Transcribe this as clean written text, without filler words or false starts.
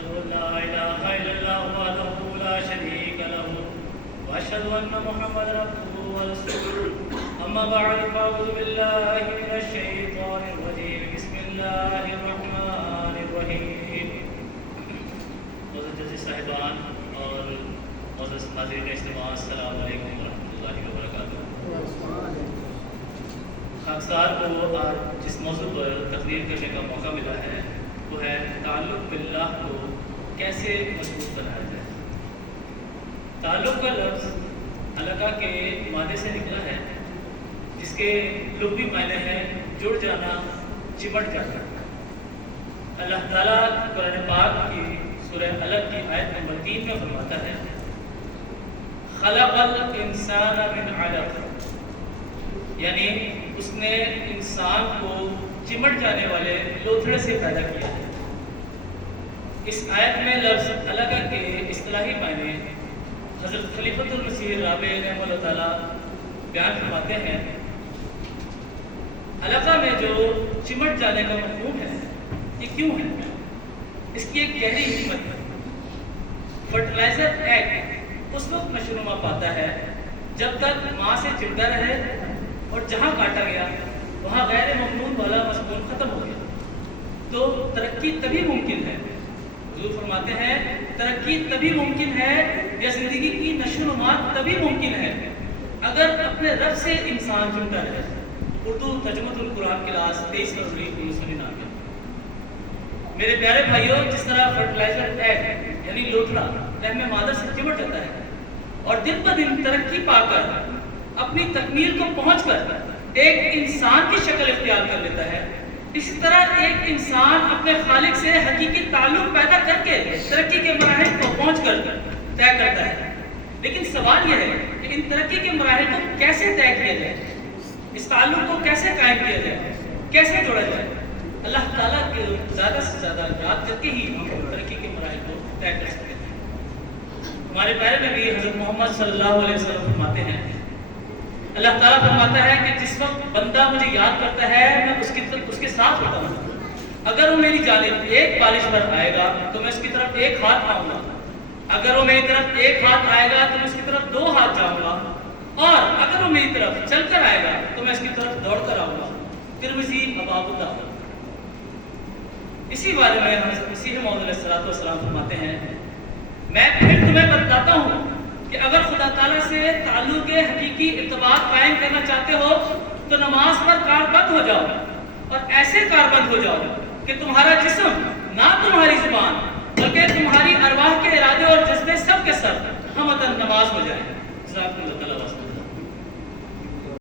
أشهد أن لا إله إلا الله وحده لا شريك له وأشهد أن محمدا عبده ورسوله أما بعد فأعوذ بالله من الشيطان الرجيم بسم الله الرحمن الرحيم حضرت جزی صاحبان اور حضرت حاضرین اجتماع السلام علیکم ورحمۃ اللہ وبرکاتہ۔ خاکسار کو آج جس موضوع پر تقریر کرنے کا موقع ملا ہے وہ ہے تعلق باللہ کو کیسے مضبوط بنایا جائے۔ تعلق کا لفظ علقہ کے مادے سے نکلا ہے جس کے لغوی معنی ہے جڑ جانا، چمٹ جانا۔ اللہ تعالیٰ قرآن پاک کی سورہ علق کی آیت نمبر 3 میں فرماتا ہے خلق الانسان من علق، یعنی اس نے انسان کو چمٹ جانے والے لوتھڑے سے پیدا کیا ہے۔ اس آیت میں لفظ علقہ کے اصطلاحی معنی حضرت خلیفۃ المسیح رابع رحمہ اللہ تعالیٰ بیان فرماتے ہیں۔ علقہ میں جو چمٹ جانے کا مفہوم ہے یہ کیوں ہے؟ اس کی ایک گہری حکمت ہے۔ فرٹیلائزر ایگ اس وقت نشوونما پاتا ہے جب تک ماں سے چمٹا رہے اور جہاں کاٹا گیا وہاں غیر ممنون والا مضمون ختم ہو گیا تو ترقی تبھی ممکن ہے۔ حضور فرماتے ہیں ترقی تبھی ممکن ہے یا زندگی کی نشوونما تبھی ممکن ہے اگر اپنے رب سے انسان چمٹا رہے۔ اردو ترجمۃ القرآن کلاس 23 فروری 1999۔ میرے پیارے بھائیوں، جس طرح فرٹیلائزر ایگ یعنی لوتھڑا رحم مادر سے چمٹ جاتا ہے اور دن بہ دن ترقی پا کر اپنی تکمیل کو پہنچ کر ایک انسان کی شکل اختیار کر لیتا ہے، اسی طرح ایک انسان اپنے خالق سے حقیقی تعلق پیدا کر کے ترقی کے مراحل کو پہنچ کر طے کرتا ہے۔ لیکن سوال یہ ہے کہ ان ترقی کے مراحل کو کیسے طے کیا جائے، اس تعلق کو کیسے قائم کیا جائے، کیسے جوڑا جائے۔ اللہ تعالیٰ کے زیادہ سے زیادہ یاد کر کے ہی ہم ترقی کے مراحل کو طے کر سکتے ہیں۔ ہمارے پیارے نبی حضرت محمد صلی اللہ علیہ وسلم فرماتے ہیں، اللہ تعالیٰ فرماتا ہے کہ جس وقت بندہ مجھے یاد کرتا ہے میں اس کے ساتھ ہوتا ہوں۔ اگر وہ میری جانب ایک بالش پر آئے گا تو میں اس کی طرف ایک ہاتھ آؤں گا، اگر وہ میری طرف ایک ہاتھ آئے گا تو میں اس کی طرف 2 ہاتھ جاؤں گا، اور اگر وہ میری طرف چل کر آئے گا تو میں اس کی طرف دوڑ کر آؤں گا۔ ترمذی ابواب الدعوہ۔ اسی بارے میں حضرت مسیح موعود علیہ السلام فرماتے ہیں میں پھر تمہیں بتلاتا ہوں کہ اگر خدا تعالیٰ سے تعلق حقیقی ارتباط قائم کرنا چاہتے ہو تو نماز پر کاربند ہو جاؤ، اور ایسے کاربند ہو جاؤ کہ تمہارا جسم نہ تمہاری زبان بلکہ تمہاری ارواح کے ارادے اور جذبے سب کے سب ہمتن نماز ہو جائیں۔ جزاکم اللہ تعالیٰ واسطہ۔